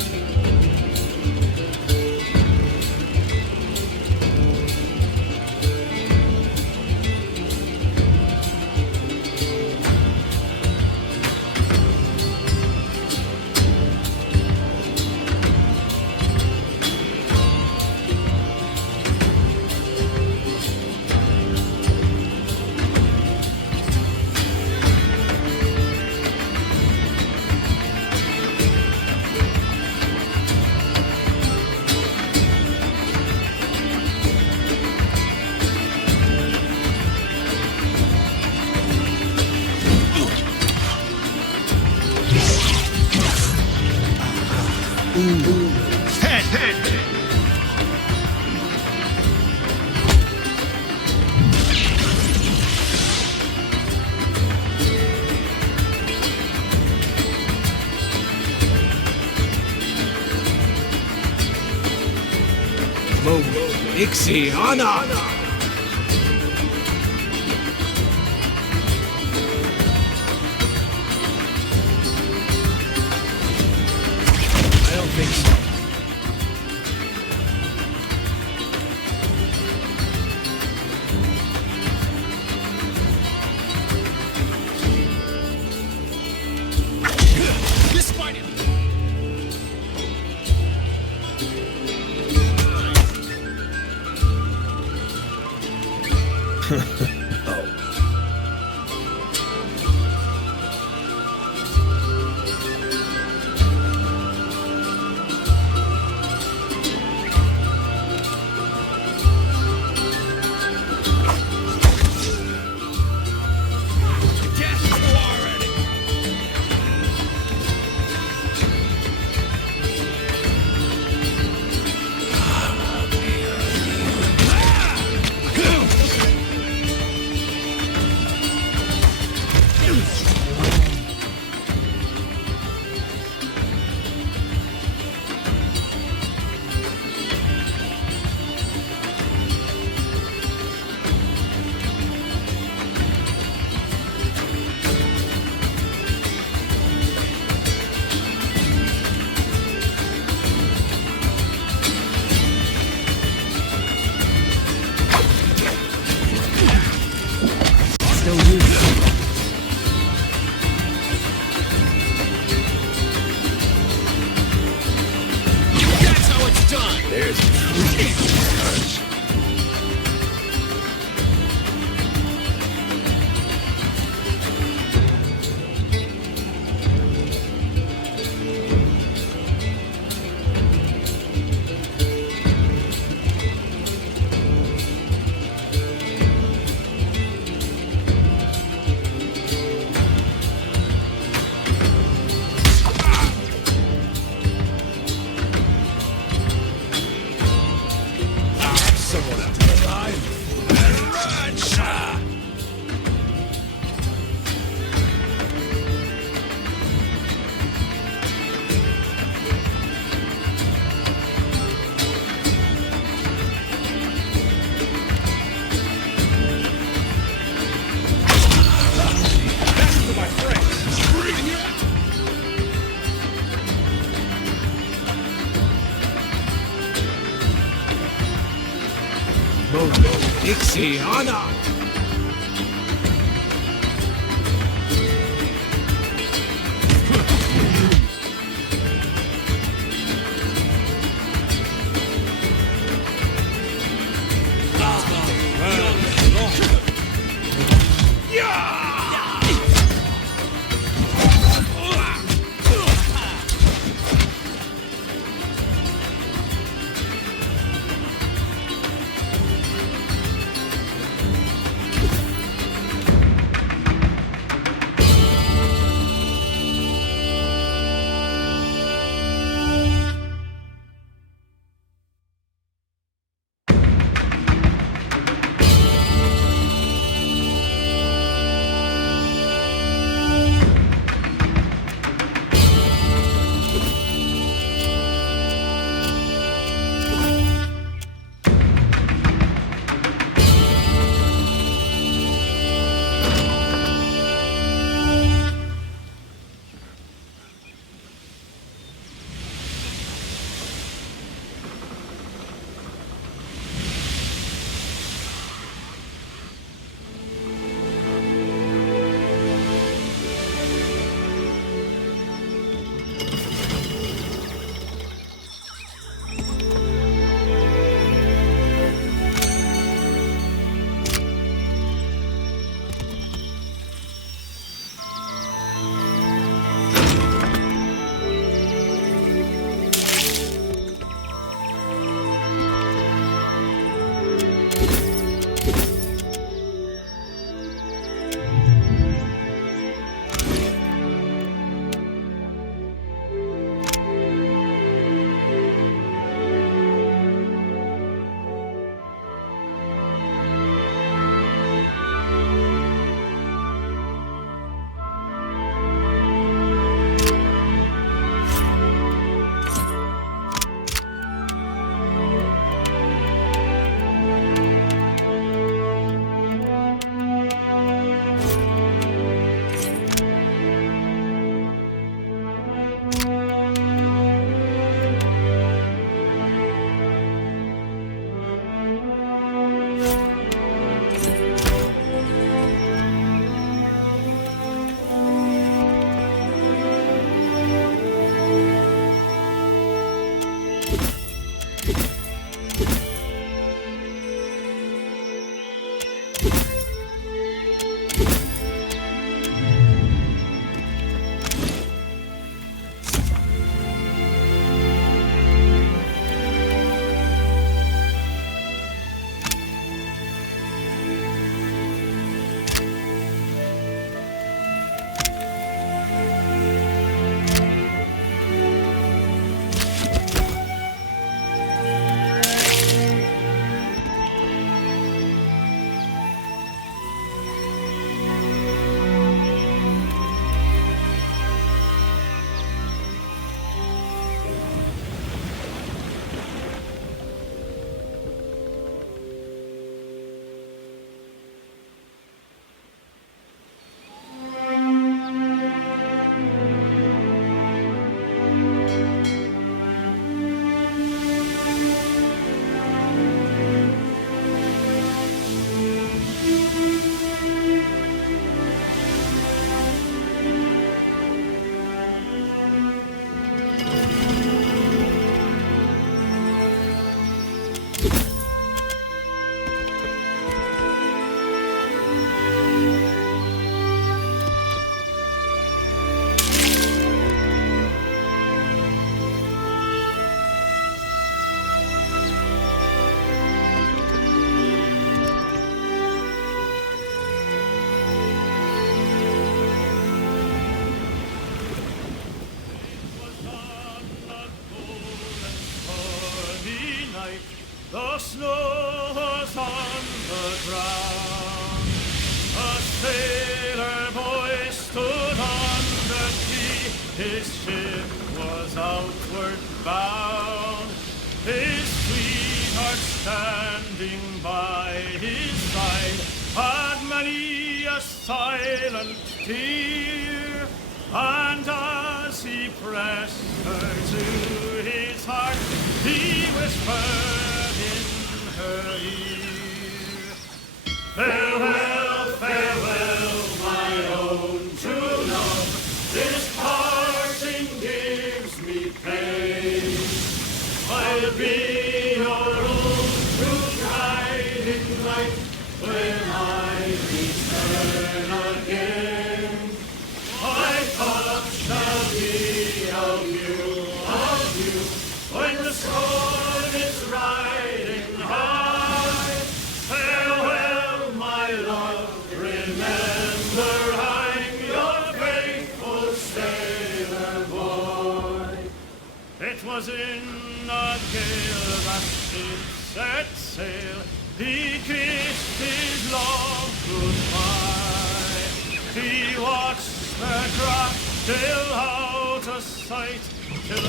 Ixie, Anna! I don't think so. Despite it. Ixie, Anna! The snow was on the ground. A sailor boy stood on the quay. His ship was outward bound. His sweetheart standing by his side had many a silent tear. And as he pressed her to his heart, he whispered in her ear, "Farewell, farewell, my own true love. This parting gives me pain. I'll be your own true guiding light when I return again. My thoughts shall be of you, when the storm is riding high. Farewell, my love, remember I'm your faithful sailor boy." It was in a gale that it set sail. He kissed his love goodbye. He watched the craft sail out of sight till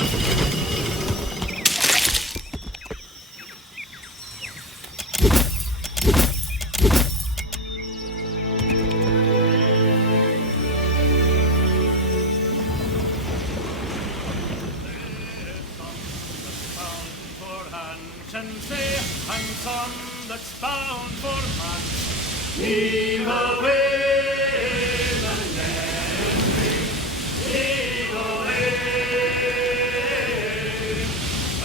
and some that's bound for man. Heave away the landing, heave away.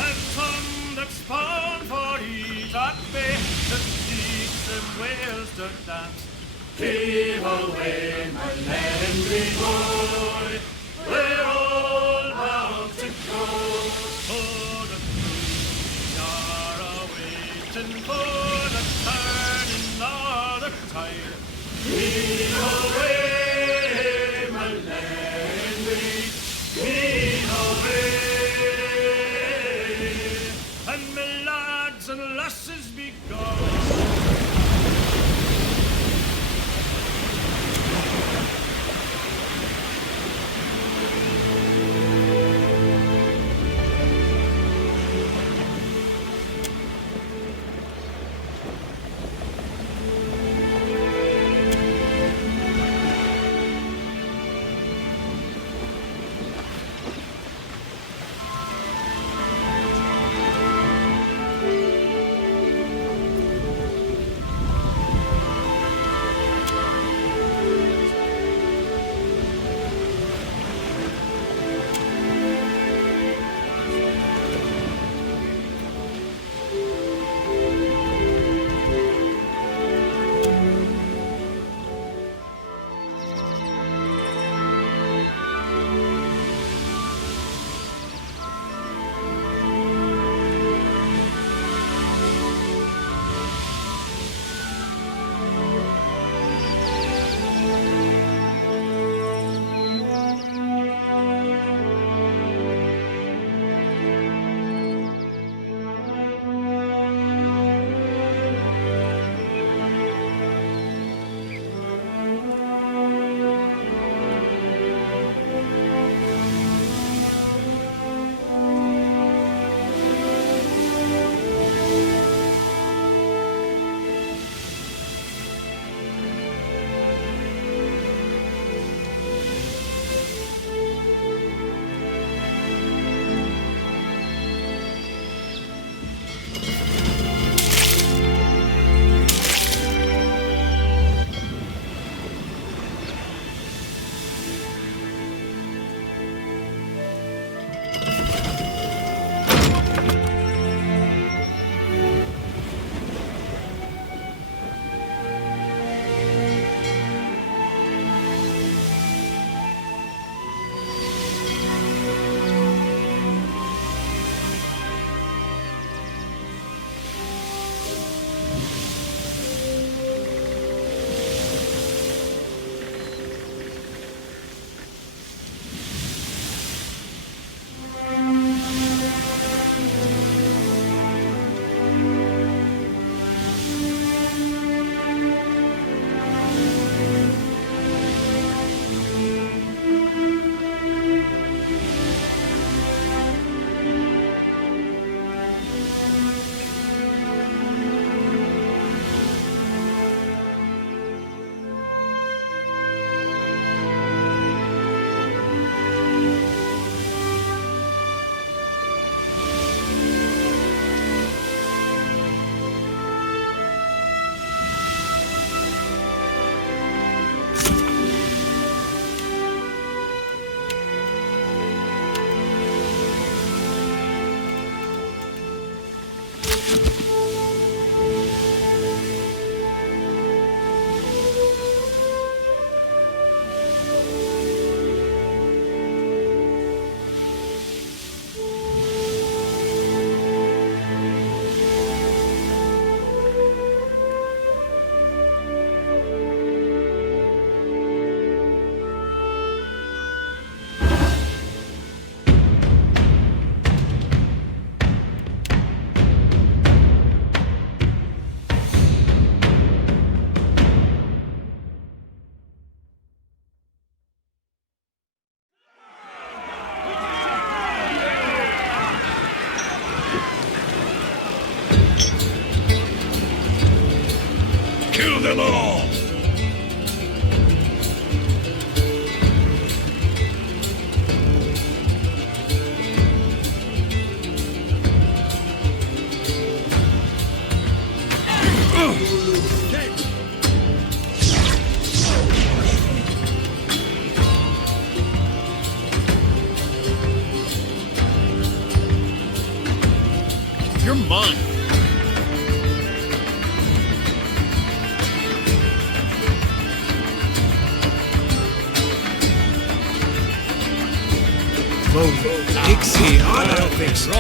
And some that's bound for ease at bay, to teach them whales to dance. Heave away, my landing boy, we're all bound to go. Oh, the crews are awaiting for the turning of the tide. Heave away, my landing, heave away. And my lads and lasses be gone. Kill them all! You're mine. Dixie, I don't think so.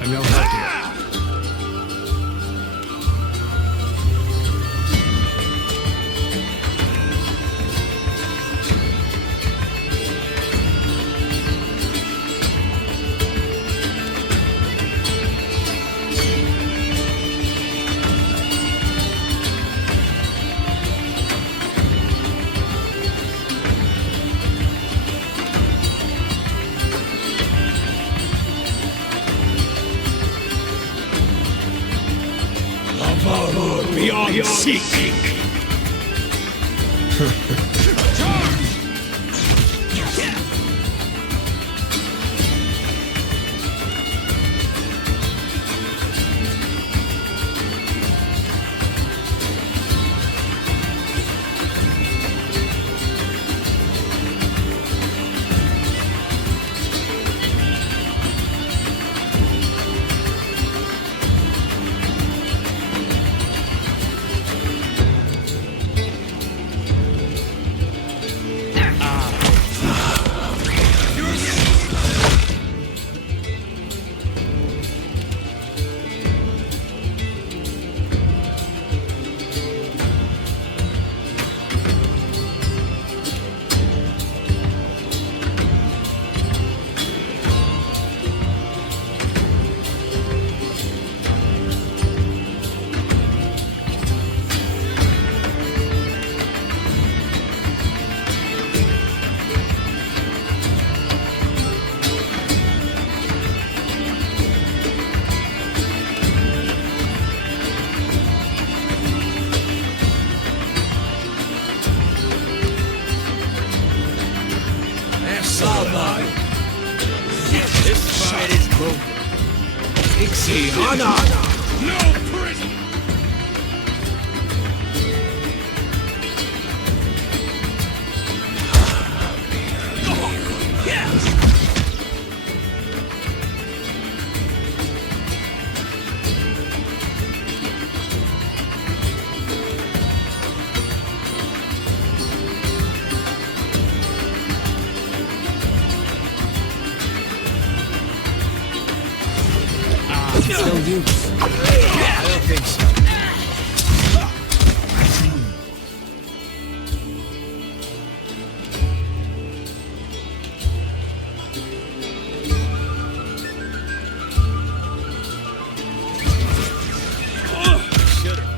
I'm no help here. Beyond seeking. This fight is broken. Dixie, honor! No prison! you? I don't think so. Should've.